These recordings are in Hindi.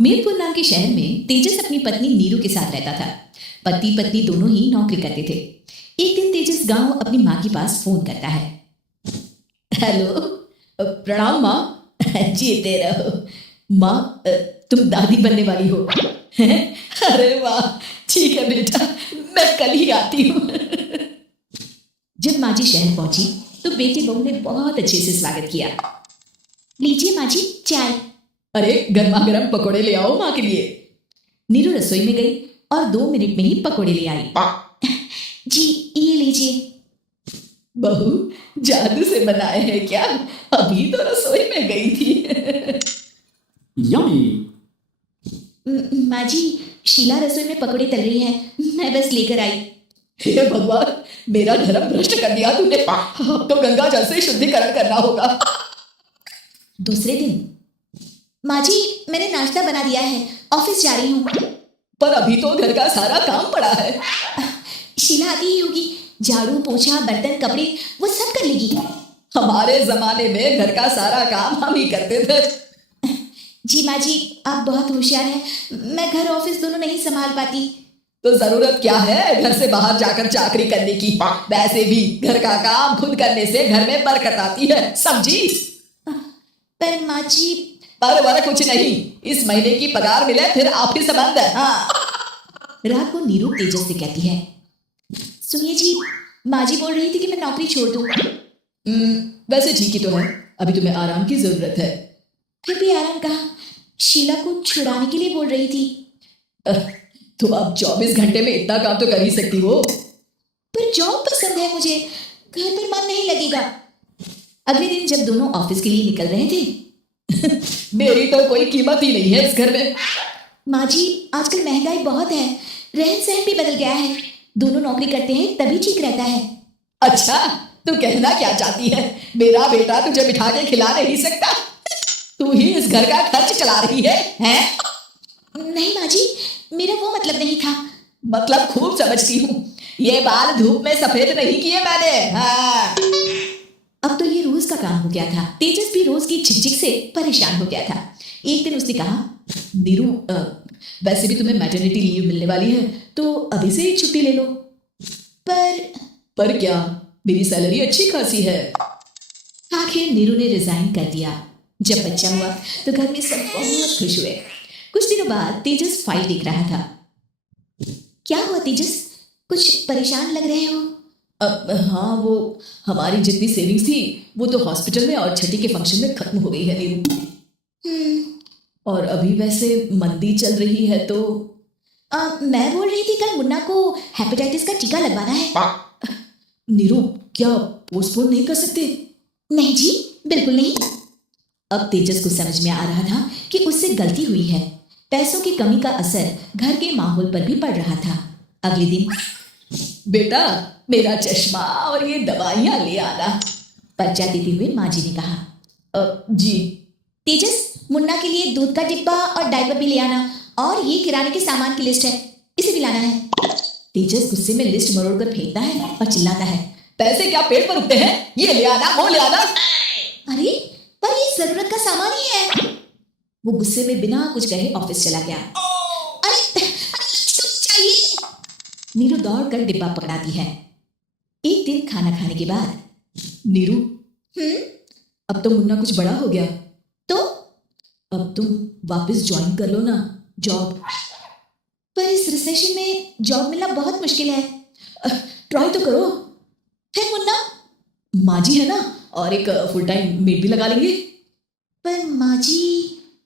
मीरपुर नाम के शहर में तेजस अपनी पत्नी नीरू के साथ रहता था। पति पत्नी दोनों ही नौकरी करते थे। एक दिन तेजस गांव अपनी माँ के पास फोन करता है। हेलो, प्रणाम माँ। जीते रहो माँ, तुम दादी बनने वाली हो। अरे वाह, ठीक है बेटा, मैं कल ही आती हूँ। जब माँ जी शहर पहुंची तो बेटी बहू ने बहुत अच्छे से स्वागत किया। लीजिए माँ जी चाय। अरे गर्मा गर्म पकोड़े ले आओ माँ के लिए। नीरू रसोई में गई और 2 मिनट में ही पकोड़े ले आई। जी ये लीजिए। बहू जादू से बनाए हैं क्या? अभी तो रसोई में गई थी। यम्मी। माँ जी शीला रसोई में पकोड़े तल रही है, मैं बस लेकर आई। हे भगवान, मेरा धर्म भ्रष्ट कर दिया तूने। तो गंगा जल से शुद्धिकरण करना होगा। दूसरे दिन, माँ जी मैंने नाश्ता बना दिया है, ऑफिस जा रही हूँ। पर अभी तो घर का सारा काम पड़ा है। शीला आती ही होगी, झाड़ू पोछा बर्तन कपड़े वो सब कर लेगी। हमारे जमाने में घर का सारा काम हम ही करते थे। जी माँ जी आप बहुत होशियार हैं, मैं घर ऑफिस दोनों नहीं संभाल पाती। तो जरूरत क्या है घर से बाहर जाकर चाकरी करने की? वैसे भी घर का काम खुद करने से घर में बरकत आती है, समझी? पर माँ जी। पर वाला कुछ नहीं, इस महीने की पगार मिले फिर ऑफिस बंद है। हाँ। रात को नीरू तेजस से कहती है, सुनिए जी, माँ जी बोल रही थी कि मैं नौकरी छोड़ दूं। वैसे ठीक ही तो है, अभी तुम्हें आराम की जरूरत है। फिर भी आराम कहाँ, शीला को छुड़ाने के लिए बोल रही थी। तो अब 24 घंटे में इतना काम तो कर ही सकती हो। पर जॉब पसंद है मुझे, घर पर मन नहीं लगेगा। अगले दिन जब दोनों ऑफिस के लिए निकल रहे थे, मेरी तो कोई कीमत ही नहीं है इस घर में। माँ जी आजकल महंगाई बहुत है, रहन सहन भी बदल गया है, दोनों नौकरी करते हैं तभी ठीक रहता है। अच्छा, तू कहना क्या चाहती है? मेरा बेटा तुझे बिठा के खिला नहीं सकता, तू ही इस घर का खर्च चला रही है, हैं? नहीं माँ जी, मेरा वो मतलब नहीं था। मतलब खूब समझती हूँ, ये बाल धूप में सफेद नहीं किए मैंने। हाँ। अब तो ये रोज का काम हो गया था। तेजस भी रोज की झिकझिक से परेशान हो गया था। एक दिन उसने कहा, नीरू वैसे भी तुम्हें मैटरनिटी लीव मिलने वाली है तो अभी से ही छुट्टी ले लो। पर क्या, मेरी सैलरी अच्छी खासी है। आखिर नीरू ने रिजाइन कर दिया। जब बच्चा हुआ तो घर में सब बहुत खुश हुए। कुछ दिनों बाद तेजस फाइल देख रहा था। क्या हुआ तेजस, कुछ परेशान लग रहे हो? हाँ, वो हमारी जितनी सेविंग्स थी वो तो हॉस्पिटल में और छठी के फंक्शन में खत्म हो गई है नीरू। और अभी वैसे मंदी चल रही है तो मैं बोल रही थी कल मुन्ना को हेपेटाइटिस का टीका लगवाना है। नीरू क्या पोस्टपोन नहीं कर सकते? नहीं जी बिल्कुल नहीं। अब तेजस को समझ में आ रहा था कि उससे गलती हुई है। पैसों की कमी का असर घर के माहौल पर भी पड़ रहा था। अगले दिन, बेटा मेरा चश्मा और ये दवाइयाँ ले आना, पर्चा देते हुए माँ जी ने कहा। जी। तेजस मुन्ना के लिए दूध का डिब्बा और डायपर भी ले आना, और ये किराने के सामान की लिस्ट है, इसे भी लाना है। तेजस गुस्से में लिस्ट मरोड़ कर फेंकता है और चिल्लाता है, पैसे क्या पेट पर उगते हैं? ये ले आना वो ले आना। अरे पर ये जरूरत का सामान ही है। वो गुस्से में बिना कुछ कहे ऑफिस चला गया। अरे चाहिए। नीरू दौड़ कर डिब्बा पकड़ाती है। एक दिन खाना खाने के बाद, नीरू अब तो मुन्ना कुछ बड़ा हो गया, तो अब तुम वापस ज्वाइन कर लो ना जॉब। पर इस रिसेशन में जॉब मिलना बहुत मुश्किल है। ट्राई तो करो। फिर मुन्ना? माँ जी है ना, और एक फुल टाइम मेड भी लगा लेंगे। पर माँ जी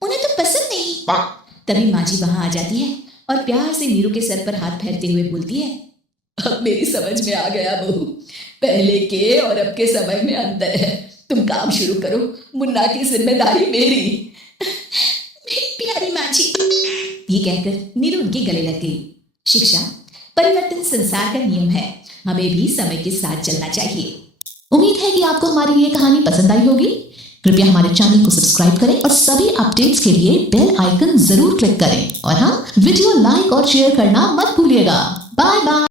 उन्हें तो पसंद नहीं। तभी माँ जी वहां आ जाती है और प्यार से नीरू के सर पर हाथ फेरते हुए बोलती है, अब मेरी समझ में आ गया बहू, पहले के और अब के समय में अंतर है। तुम काम शुरू करो, मुन्ना की जिम्मेदारी मेरी। मेरी प्यारी माँ जी। ये कहकर नीरू उनके गले लग गई। शिक्षा, परिवर्तन संसार का नियम है, हमें भी समय के साथ चलना चाहिए। उम्मीद है कि आपको हमारी ये कहानी पसंद आई होगी। कृपया हमारे चैनल को सब्सक्राइब करें और सभी अपडेट्स के लिए बेल आइकन जरूर क्लिक करें। और हाँ, वीडियो लाइक और शेयर करना मत भूलिएगा। Bye bye.